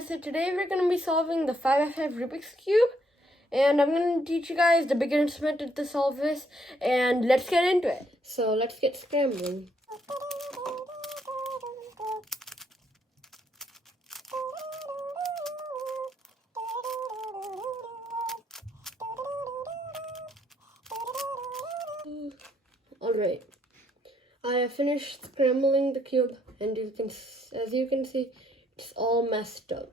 guys, so today we're going to be solving the 5x5 Rubik's Cube, and I'm going to teach you guys the beginner's method to solve this, and let's get into it. So let's get scrambling. Alright, I have finished scrambling the cube, and as you can see, it's all messed up.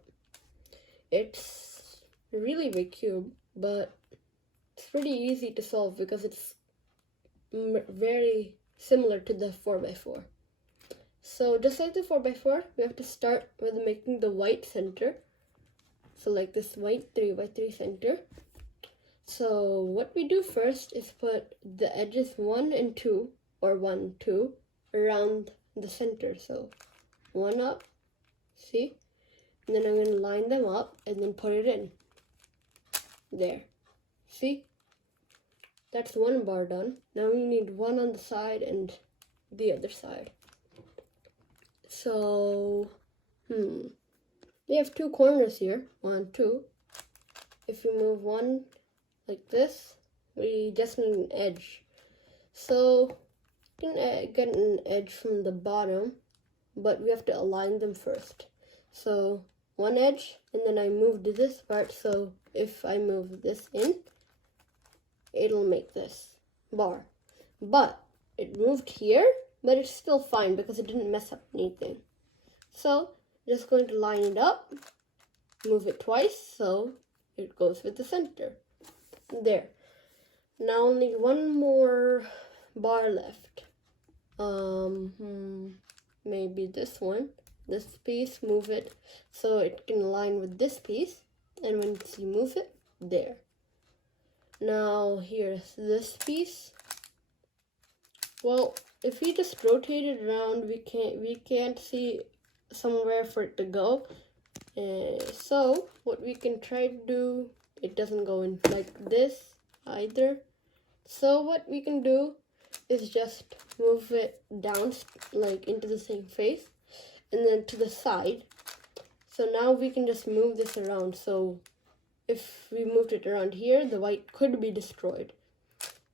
It's a really big cube, but it's pretty easy to solve because it's very similar to the 4x4. So just like the 4x4, we have to start with making the white center. So like this white 3x3 center. So what we do first is put the edges 1 and 2, or 1, 2, around the center. So 1 up, see? And then I'm going to line them up and then put it in. There. See? That's one bar done. Now we need one on the side and the other side. So, we have two corners here. 1, 2. If we move one like this, we just need an edge. So, you can get an edge from the bottom, but we have to align them first. So, one edge, and then I moved this part, so if I move this in, it'll make this bar. But it moved here, but it's still fine because it didn't mess up anything. So, just going to line it up, move it twice, so it goes with the center. There. Now only one more bar left. Maybe this one. This piece, move it so it can align with this piece, and when you move it, there. Now here's this piece. Well, if we just rotate it around, we can't see somewhere for it to go. So what we can try to do, it doesn't go in like this either. So what we can do is just move it down, like into the same face, and then to the side. So now we can just move this around. So if we moved it around here, the white could be destroyed.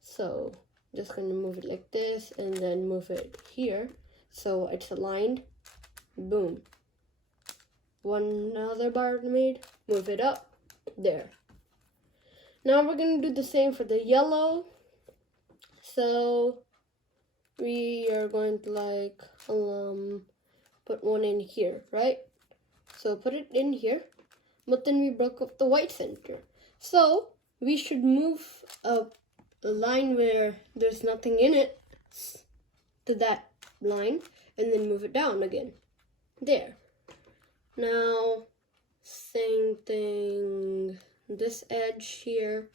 So just going to move it like this and then move it here so it's aligned. Boom. One other bar made, move it up, there. Now we're going to do the same for the yellow. So we are going to put one in here, right? So put it in here, but then we broke up the white center. So we should move a line where there's nothing in it to that line, and then move it down again. There. Now, same thing, this edge here,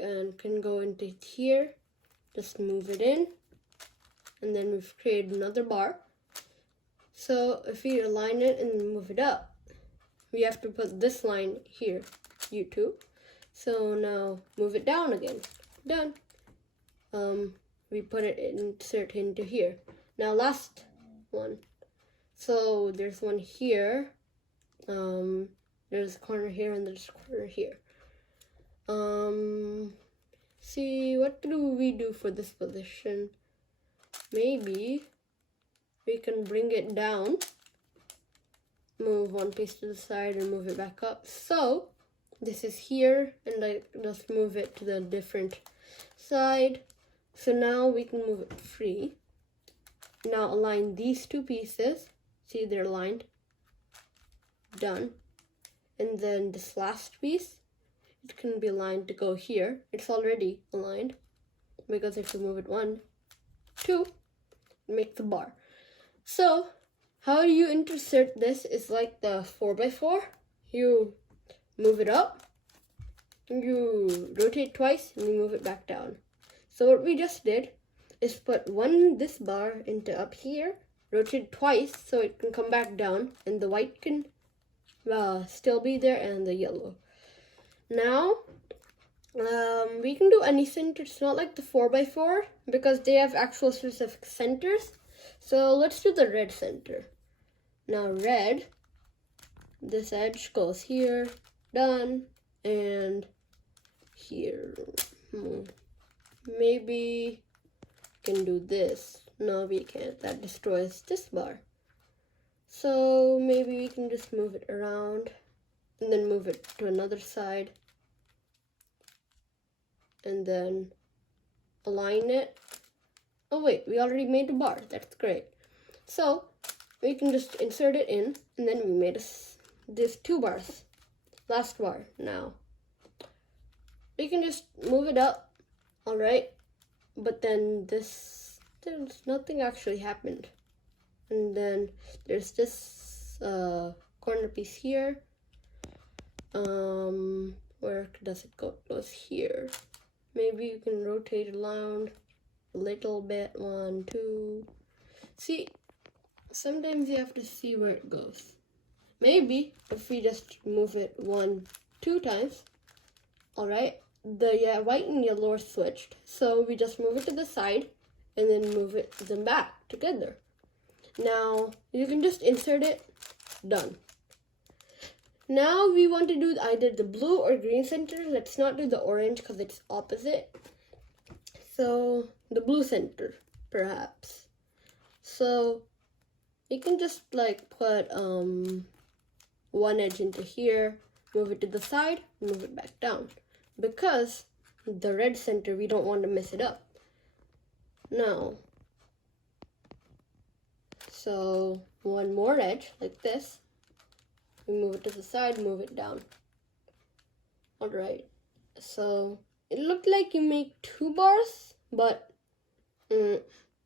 and can go into here. Just move it in, and then we've created another bar. So if we align it and move it up, we have to put this line here, U2. So now move it down again. Done. We put it insert into here. Now last one. So there's one here. There's a corner here and there's a corner here. See, what do we do for this position? Maybe we can bring it down, move one piece to the side and move it back up. So this is here, and I just move it to the different side. So now we can move it free. Now align these two pieces. See, they're aligned. Done. And then this last piece, it can be aligned to go here. It's already aligned because if you move it 1, 2, make the bar. So how you insert this is like the 4x4. You move it up, you rotate twice, and you move it back down. So what we just did is put this bar into up here, rotate twice so it can come back down, and the white can still be there, and the yellow. Now we can do any center. It's not like the 4x4 because they have actual specific centers. So let's do the red center. Now red, this edge goes here, done, and here. Maybe we can do this. No, we can't. That destroys this bar. So maybe we can just move it around and then move it to another side and then align it. Oh wait, we already made a bar. That's great. So we can just insert it in, and then we made these 2 bars. Last bar now. We can just move it up, all right? But then there's nothing actually happened. And then there's this corner piece here. Where does it go? It goes here. Maybe you can rotate it around a little bit. 1, 2. See, sometimes you have to see where it goes. Maybe if we just move it 1, 2 times, all right, the white and yellow are switched. So we just move it to the side and then move them back together. Now you can just insert it, done. Now we want to do either the blue or green center. Let's not do the orange because it's opposite. So the blue center, perhaps. So you can just like put one edge into here, move it to the side, move it back down. Because the red center, we don't want to mess it up. Now, so one more edge like this. We move it to the side, move it down. All right. So it looked like you make 2 bars, but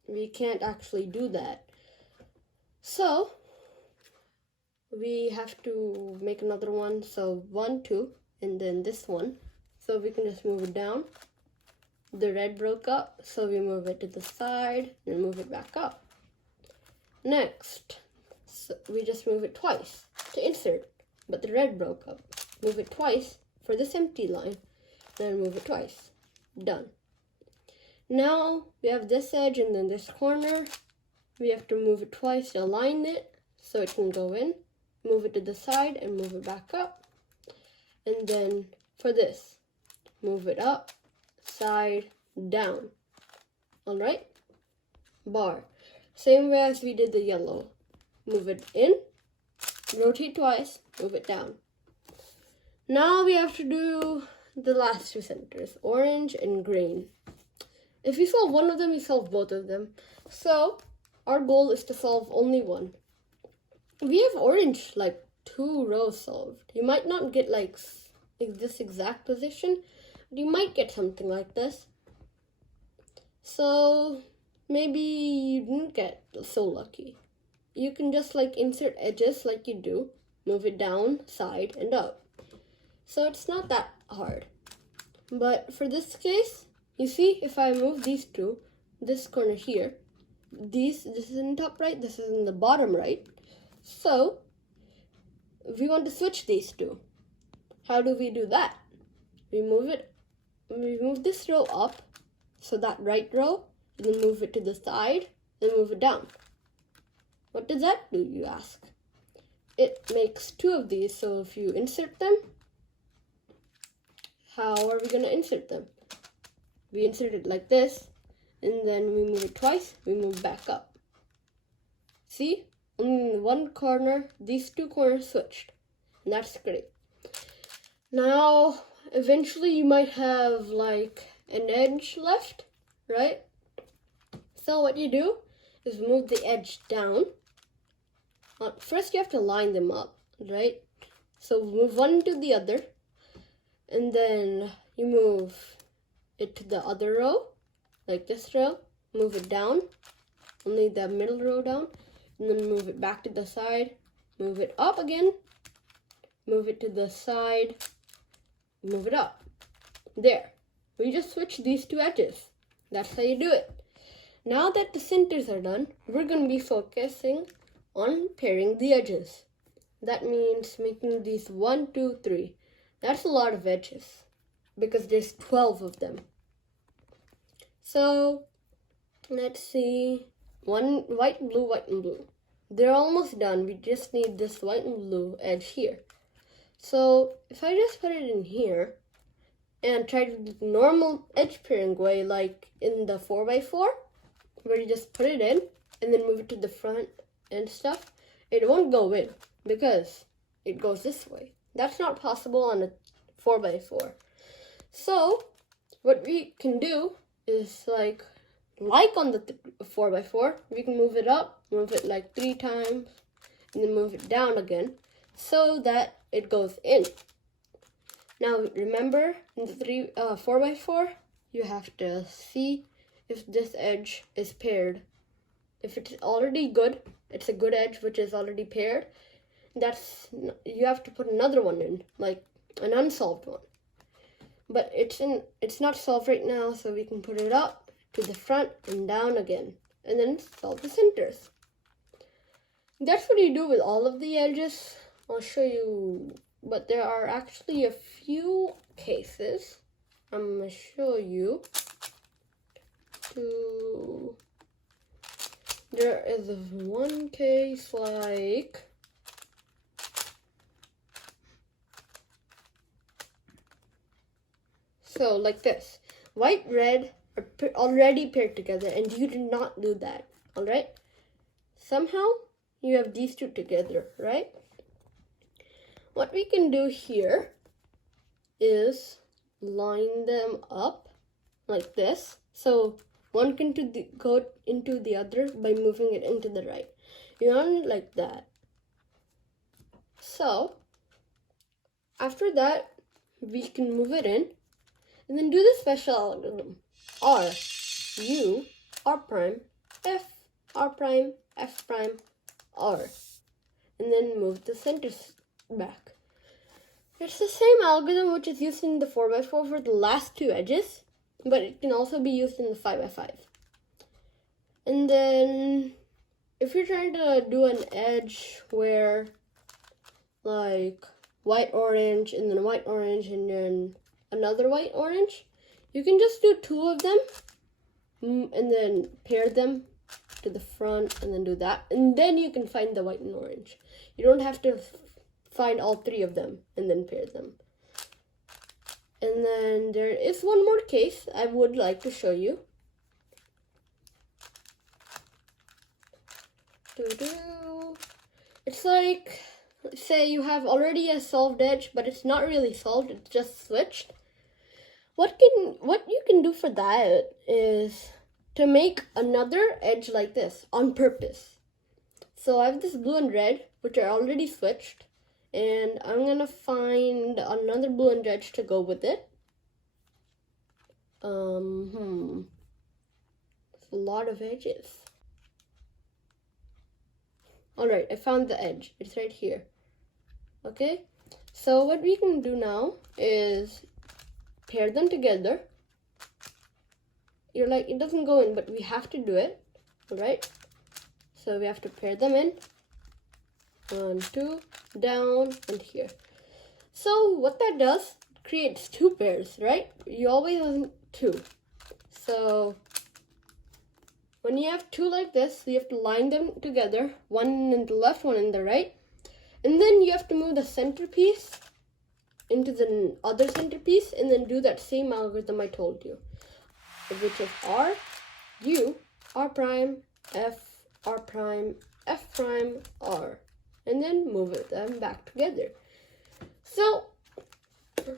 we can't actually do that. So we have to make another one. So 1, 2, and then this one. So we can just move it down. The red broke up, so we move it to the side and move it back up. Next, so we just move it twice to insert, but the red broke up. Move it twice for this empty line, then move it twice. Done. Now we have this edge and then this corner. We have to move it twice to align it so it can go in. Move it to the side and move it back up. And then for this, move it up, side, down. All right? Bar. Same way as we did the yellow. Move it in, rotate twice, move it down. Now we have to do the last 2 centers, orange and green. If we solve one of them, we solve both of them. So our goal is to solve only one. We have orange like 2 rows solved. You might not get like this exact position, but you might get something like this. So maybe you didn't get so lucky. You can just like insert edges like you do, move it down, side, and up. So it's not that hard. But for this case, you see, if I move these 2, this corner here, this is in the top right, this is in the bottom right. So we want to switch these 2. How do we do that? We move this row up, so that right row, and then move it to the side, and move it down. What does that do, you ask? It makes 2 of these, so if you insert them, how are we going to insert them? We insert it like this, and then we move it twice, we move back up. See? In one corner, these 2 corners switched, and that's great. Now, eventually you might have like an edge left, right? So what you do is move the edge down. First you have to line them up, right? So move one to the other, and then you move it to the other row, like this row, move it down, only the middle row down, and then move it back to the side, move it up again, move it to the side, move it up. There. We just switch these 2 edges. That's how you do it. Now that the centers are done, we're going to be focusing on pairing the edges. That means making these 1, 2, 3. That's a lot of edges because there's 12 of them. So let's see. 1 white, blue, white, and blue. they're almost done. We just need this white and blue edge here. So if I just put it in here and try to do the normal edge pairing way, like in the 4x4, where you just put it in and then move it to the front and stuff, it won't go in because it goes this way. That's not possible on a 4x4. So what we can do is like on the 4x4, we can move it up, move it like 3 times, and then move it down again so that it goes in. Now remember, in the 4x4, you have to see if this edge is paired. If it's already good, it's a good edge which is already paired, you have to put another one in, like an unsolved one. But it's not solved right now, so we can put it up to the front and down again, and then solve the centers. That's what you do with all of the edges. I'll show you, but there are actually a few cases. I'm gonna show you. There is one case like so, like this. White, red are already paired together, and you did not do that, all right? Somehow, you have these two together, right? What we can do here is line them up like this. So, one can go into the other by moving it into the right. You want it like that. So, after that, we can move it in and then do the special algorithm. R, U, R prime, F, R prime, F prime, R. And then move the centers back. It's the same algorithm which is used in the 4x4 for the last 2 edges, but it can also be used in the 5x5. And then, if you're trying to do an edge where, like, white, orange, and then white, orange, and then another white, orange, you can just do 2 of them, and then pair them to the front, and then do that. And then you can find the white and orange. You don't have to find all 3 of them and then pair them. And then there is one more case I would like to show you. It's like, say you have already a solved edge, but it's not really solved, it's just switched. What you can do for that is to make another edge like this on purpose. So I have this blue and red, which are already switched, and I'm gonna find another blue and red to go with it. It's a lot of edges. Alright, I found the edge. It's right here. Okay, so what we can do now is pair them together. You're like, it doesn't go in, but we have to do it. Alright, so we have to pair them in. 1, 2, down, and here. So what that does, creates 2 pairs, right? You always have 2. So when you have 2 like this, you have to line them together, one in the left, one in the right. And then you have to move the centerpiece into the other centerpiece and then do that same algorithm I told you, which is R, U, R prime, F, R prime, F prime, R. And then move them back together. So,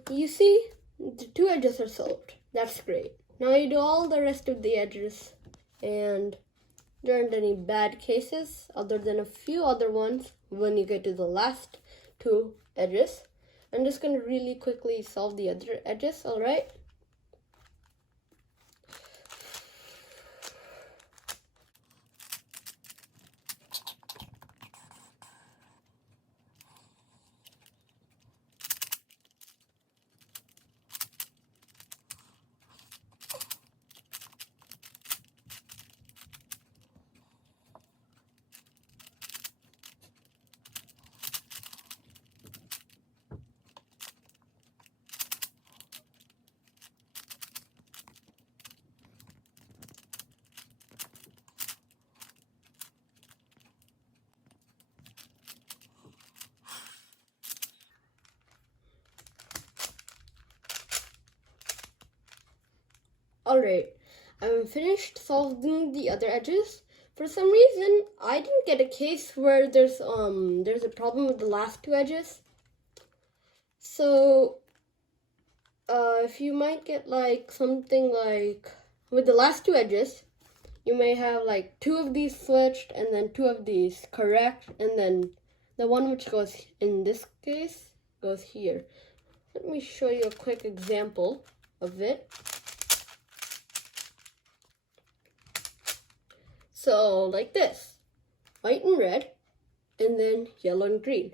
you see, the 2 edges are solved. That's great. Now you do all the rest of the edges, and there aren't any bad cases other than a few other ones when you get to the last 2 edges. I'm just going to really quickly solve the other edges, alright? Alright, I'm finished solving the other edges. For some reason, I didn't get a case where there's a problem with the last two edges. So if you might get like something like with the last two edges, you may have like two of these switched and then two of these correct, and then the one which goes in this case goes here. Let me show you a quick example of it. So like this, white and red, and then yellow and green.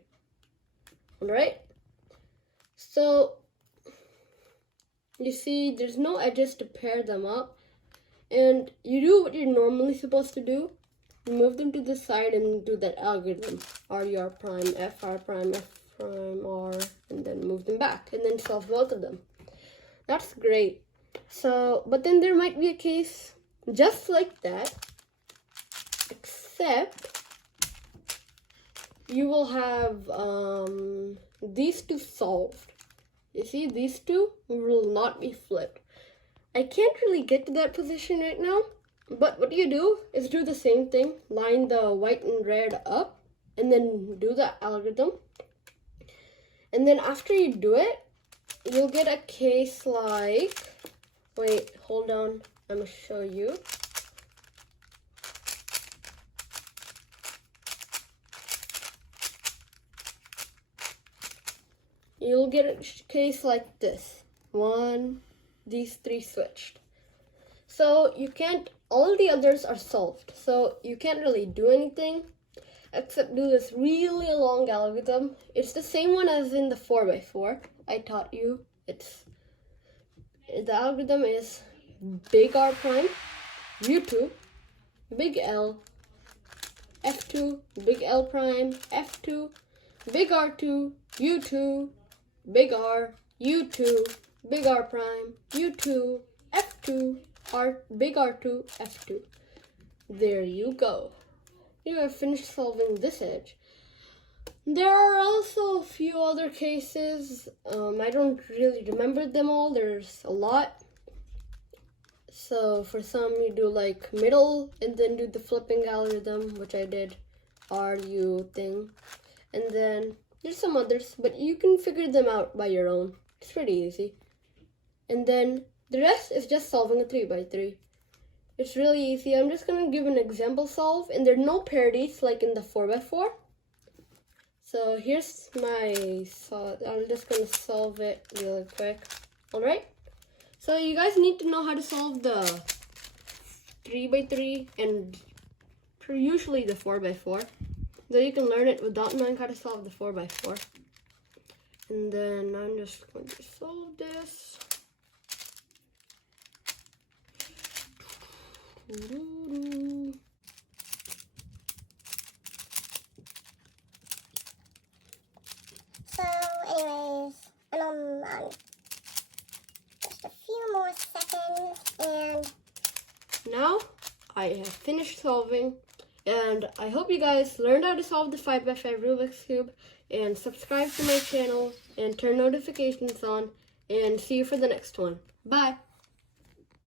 Alright? So you see there's no edges to pair them up, and you do what you're normally supposed to do. You move them to the side and do that algorithm. R, U, R prime, F, R prime, F prime, R, and then move them back, and then solve both of them. That's great. So, but then there might be a case just like that, except you will have these two solved. You see, these two will not be flipped. I can't really get to that position right now, but what you do is do the same thing. Line the white and red up, and then do the algorithm. And then after you do it, you'll get a case like, wait, hold on, I'm gonna show you. You'll get a case like this. These three switched. So you can't, all the others are solved. So you can't really do anything except do this really long algorithm. It's the same one as in the 4x4 I taught you. The algorithm is big R prime, U2, big L, F2, big L prime, F2, big R2, U2, big R, U2, big R prime, U2, F2, big R2, F2. There you go. You have finished solving this edge. There are also a few other cases. I don't really remember them all. There's a lot. So for some, you do like middle and then do the flipping algorithm, which I did, RU thing. And then there's some others, but you can figure them out by your own. It's pretty easy. And then the rest is just solving a 3x3. It's really easy. I'm just going to give an example solve, and there are no parodies like in the 4x4. So here's my solve. I'm just going to solve it really quick. Alright? So you guys need to know how to solve the 3x3 and usually the 4x4. So you can learn it without knowing how to solve the 4x4. And then I'm just going to solve this. So anyways, just a few more seconds, and now I have finished solving, and I hope you guys learned how to solve the 5x5 Rubik's Cube, and subscribe to my channel and turn notifications on, and see you for the next one. Bye!